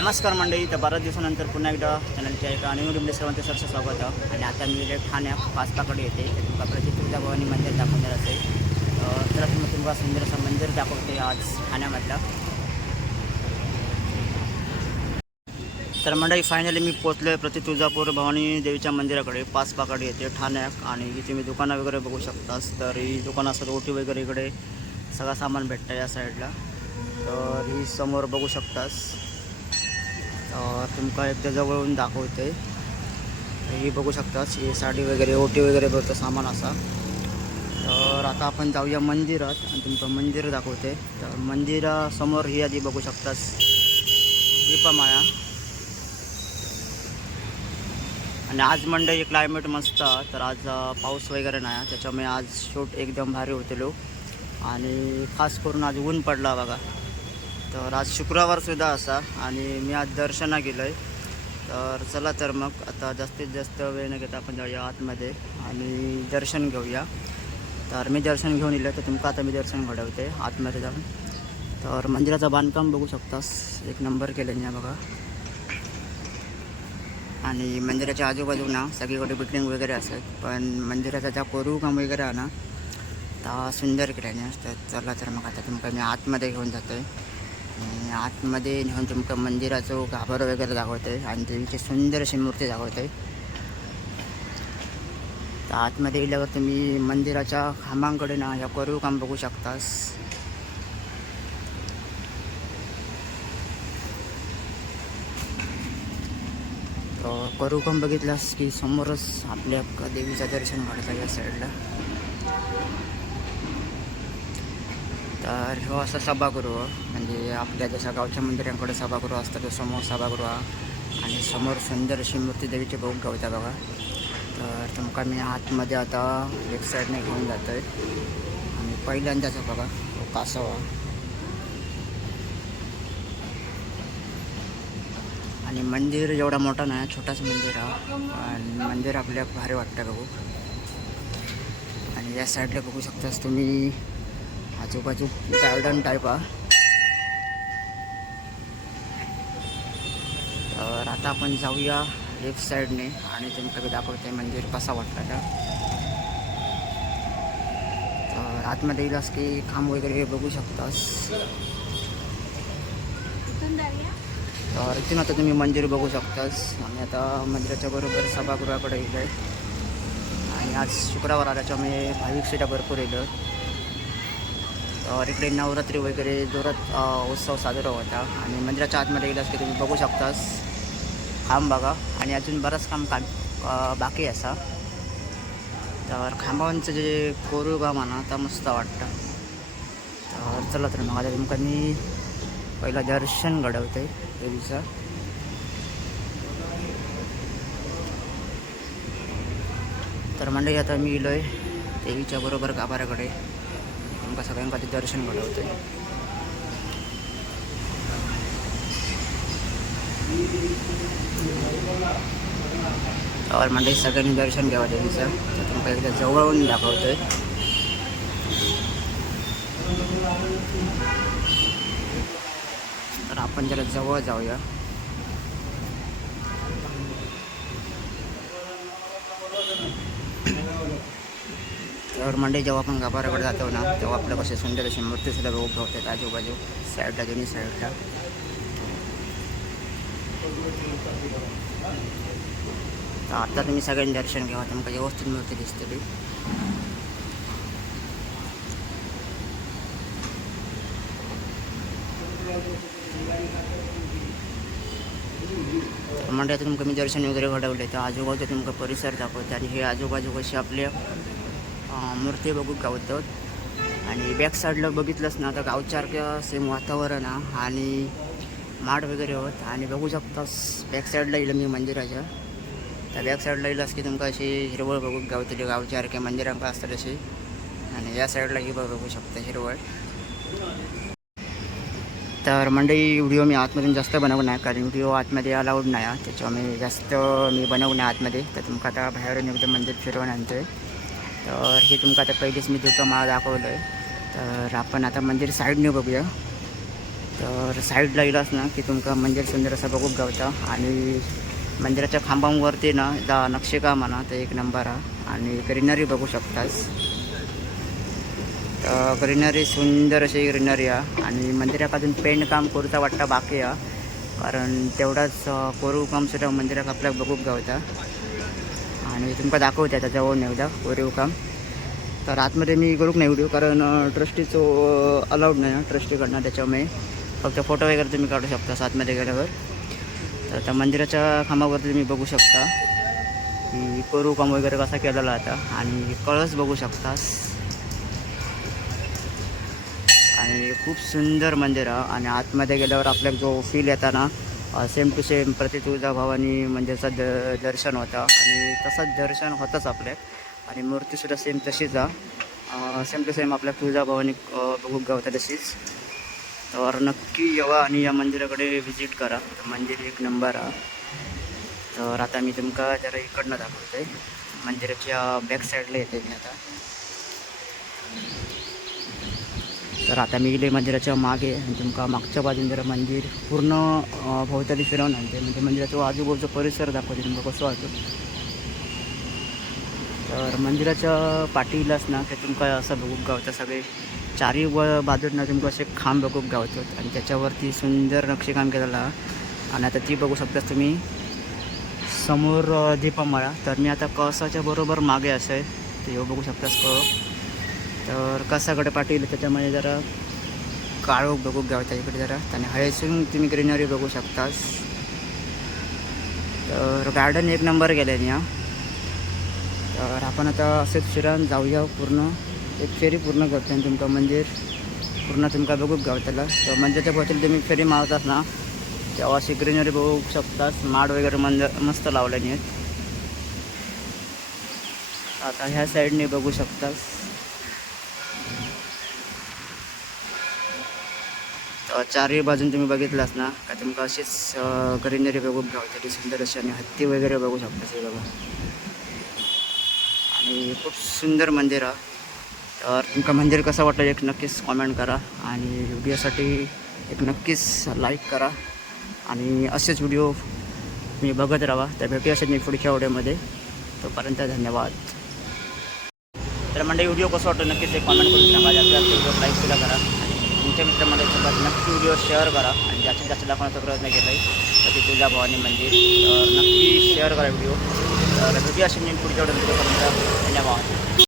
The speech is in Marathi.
नमस्कार मंडळी. तर बऱ्याच दिवसानंतर पुन्हा एकदा चॅनलच्या एका न्यू व्हिडिओ सर्वांचं सरचं स्वागत आहे. आणि आता मी ठाण्यात पाचपाकडे येते. तर तुमका प्रति तुळजाभवानी मंदिर दाखवणार असेल. तर तुम्हाला सुंदर असं मंदिर दाखवते आज ठाण्यामधलं. तर मंडळी फायनली मी पोचलो आहे प्रति तुळजापूर भवानी देवीच्या मंदिराकडे पाचपाकडे येते ठाण्यात. आणि इथे मी दुकानं वगैरे बघू शकतास. तर ही दुकानं असतात ओटी वगैरे इकडे सगळं सामान भेटतं या साईडला. तर ही समोर बघू शकतास. तर तुमका एकदा जवळून दाखवते. ही बघू शकतास ही साडी वगैरे ओटी वगैरे बघतं सामान असा. तर आता आपण जाऊया मंदिरात आणि तुमका मंदिर दाखवते. तर मंदिरासमोर ही आधी बघू शकतास दीपमाळा. आणि आज मंडळी क्लायमेट मस्त. तर आज पाऊस वगैरे नाही, त्याच्यामुळे आज शूट एकदम भारी होतेलो. आणि खास करून आज ऊन पडला बघा. तर आज शुक्रवारसुद्धा असा आणि मी आज दर्शना गेलो आहे. तर चला तर मग आता जास्तीत जास्त वेळ न घेता आपण जाऊया आतमध्ये आणि दर्शन घेऊया. तर मी दर्शन घेऊन येलो, तर तुमका आता मी दर्शन घडवते आतमध्ये जाऊन. तर मंदिराचं बांधकाम बघू शकतास, एक नंबर केलं आहे बघा. आणि मंदिराच्या आजूबाजूला सगळीकडे बिल्डिंग वगैरे असतात, पण मंदिराचा ज्या कोरीव काम वगैरे आहे ना त्या सुंदर केल्याने असतात. चला तर मग आता तुमका मी आतमध्ये घेऊन जातो आहे. आतमध्ये नेऊन तुमका मंदिराचं गाभार वगैरे दाखवते आणि देवीची सुंदर अशी मूर्ती दाखवते. तर आतमध्ये गेल्यावर तुम्ही मंदिराच्या खांबांकडे ना या कोरीव काम बघू शकतास. कोरीव काम बघितलास की समोरच आपल्या देवीचं दर्शन घडतं या साईडला. तर हो असं सभागृह, म्हणजे आपल्या जशा गावच्या मंदिरांकडे सभागृह असतं तो समोर सभागृह आणि समोर सुंदर अशी मूर्ती देवीची बघून गावता बघा. तर तुमका मी आतमध्ये आता लेफ्ट साईडने घेऊन जातो आहे. आणि पहिल्यांदाच बघा तो कासवा. आणि मंदिर एवढा मोठा नाही, छोटाच मंदिर आहे. आणि मंदिर आपल्या भारी वाटतं बघू. आणि या साईडला बघू शकतास तुम्ही आजूबाजू गार्डन टाईप आहे. तर आता आपण जाऊया लेफ्ट साईडने आणि तुमचं दाखवते मंदिर कसा वाटतं. तर आतमध्ये येईलच की खांब वगैरे बघू शकतास. तर इथून आता तुम्ही मंदिर बघू शकतास. आणि आता मंदिराच्या बरोबर सभागृहाकडे येईल आहे. आणि आज शुक्रवार आल्याच्यामुळे भाविकसुद्धा भरपूर येईल. तर इकडे नवरात्री वगैरे जोरात उत्सव साजरा होता. आणि मंदिराच्या आतमध्ये गेलास की तुम्ही बघू शकतास खांब बघा. आणि अजून बरंच काम बाकी असा. तर खांबांचं जे कोरीव काम आहे ना तर मस्त वाटतं. तर चला तर मग आता तुमका मी पहिला दर्शन घडवते देवीचं. तर मंडळी आता मी गेलो आहे देवीच्या बरोबर गाभाऱ्याकडे. तुमका सगळ्यांका ते दर्शन घडवते. तर मंडळी सगळ्यांनी दर्शन घ्यावं देवीचं. तर तुमका एकदा जवळून दाखवतोय. तर आपण जरा जवळ जाऊया. तर मंडळी जेव्हा आपण गाभाऱ्याकडे जातो ना तेव्हा आपल्या कसे सुंदर अशी मूर्तीसुद्धा बघू होतात आजूबाजू साईडला, दोन्ही साईडला. तर आता तुम्ही सगळ्यांनी दर्शन घ्यावं, तुमका व्यवस्थित मूर्ती दिसते. मंडळी आता तुमका मी दर्शन वगैरे घडवले. तर आजूबाजू तुमका परिसर दाखवते. आणि हे आजूबाजू कशी आपल्या मूर्ती बघू गावतात. आणि बॅक साईडला बघितलंच ना तर गावच्यासारखं सेम वातावरण आणि माड वगैरे होत. आणि बघू शकतास बॅक साईडला येईल मी मंदिराच्या. त्या बॅक साईडला येईलच की तुमका अशी हिरवळ बघू गावतली गावच्यासारख्या मंदिरांका असतात अशी. आणि या साईडला ही बघू शकता हिरवळ. तर मंडळी व्हिडिओ मी आतमधून जास्त बनवू नाही, कारण व्हिडिओ आतमध्ये अलाउड नाही, त्याच्यामुळे जास्त मी बनवू नाही आतमध्ये. तर तुमका आता बाहेरून एकदम मंदिर फिरवून आणतो आहे. तर हे तुमका आता पहिलेच मी दीपमाळा दाखवलं आहे. तर आपण आता मंदिर साईडने बघूया. तर साईडला येलास ना की तुमका मंदिर सुंदर असं बघूक गावता. आणि मंदिराच्या खांबांवरती ना नक्षीकाम म्हणा तर एक नंबर आहे. आणि ग्रीनरी बघू शकतास. ग्रीनरी सुंदर अशी ग्रीनरी आहे. आणि मंदिराक अजून पेंट काम करूचा वाटतं बाकी आहे, कारण तेवढाच कोरीव काम सुद्धा मंदिरात आपल्याला बघूक गावता. आणि तुमका दाखवते आता जवळ एकदा कोरीव काम. तर आतमध्ये मी करूक नाही व्हिडिओ, कारण ट्रस्टीचं अलाउड नाही ट्रस्टीकडनं, त्याच्यामुळे फक्त फोटो वगैरे तुम्ही काढू शकता आतमध्ये गेल्यावर. तर आता मंदिराच्या खांबावरती तुम्ही बघू शकता की कोरीव काम वगैरे कसा केलेला आता. आणि कळस बघू शकतास. आणि खूप सुंदर मंदिर आहे. आणि आतमध्ये गेल्यावर आपल्याला जो फील येता ना सेम टू सेम प्रति तुळजाभवानी मंदिराचं दर्शन होतं. आणि तसंच दर्शन होतंच आपल्या. आणि मूर्तीसुद्धा सेम तशीच आहे, सेम टू सेम आपल्या तुळजाभवानी बघू गावता तशीच. तर नक्की यावा आणि या मंदिराकडे व्हिजिट करा. मंदिर एक नंबर आहे. तर आता मी तुमका जरा इकडनं दाखवतो आहे. मंदिराच्या बॅक साईडला येते मी आता. तर आता मी गेले मंदिराच्या मागे आणि तुमका मागच्या बाजून जरा मंदिर पूर्ण भोवताली फिरवून आणते. म्हणजे मंदिराचा आजूबाजूचा परिसर दाखवते तुमका कसं वाटतं. तर मंदिराच्या पाठीलाच ना की तुमका असं बघूक गावतं सगळे चारी बाजूंना तुमका असे खांब बघूक गावतात. आणि त्याच्यावरती सुंदर नक्षीकाम केलेलं आहे. आणि आता ती बघू शकता तुम्ही समोर दीपमाळा. तर मी आता कळसाच्या बरोबर मागे असं आहे ते बघू शकतास तर कसाकडे पाटील त्याच्यामध्ये जरा काळोख बघूक गावता इकडे जरा. आणि हळसून तुम्ही ग्रीनरी बघू शकतास. तर गार्डन एक नंबर गेले या. तर आपण आता असेच फिरान जाऊया पूर्ण एक फेरी पूर्ण करतो आणि तुमका मंदिर पूर्ण तुमका बघूक गावताला. तर मंदिराच्या भोवताली तुम्ही फेरी मारतात ना तेव्हा अशी ग्रीनरी बघू शकतास. माड वगैरे मस्त लावल्याने आहेत. आता ह्या साईडने बघू शकतास. चारही बाजून तुम्ही बघितलास ना का तुमका अशीच ग्रीनरी बघूक गावताली सुंदर अशी. आणि हत्ती वगैरे बघू शकतास हे बघा. आणि खूप सुंदर मंदिर आहे. तर तुमका मंदिर कसं वाटलं एक नक्कीच कॉमेंट करा. आणि व्हिडिओसाठी एक नक्कीच लाईक करा. आणि असेच व्हिडिओ मी बघत राहा. तर भेटूया असेच मी पुढच्या व्हिडिओमध्ये. तोपर्यंत धन्यवाद. तर म्हणजे व्हिडिओ कसं वाटतं नक्कीच एक कॉमेंट करून सांगा. जास्तीत व्हिडिओ लाईक सुद्धा करा. आणि तुमच्या मित्रांमध्ये नक्की व्हिडिओ शेअर करा. आणि जास्तीत जास्त दाखवण्याचा प्रयत्न केला आहे तर ते तुळजाभवानी मंदिर. तर नक्की शेअर करा व्हिडिओ. तर भेटूया असेच मी पुढच्या व्हिडिओमध्ये. धन्यवाद.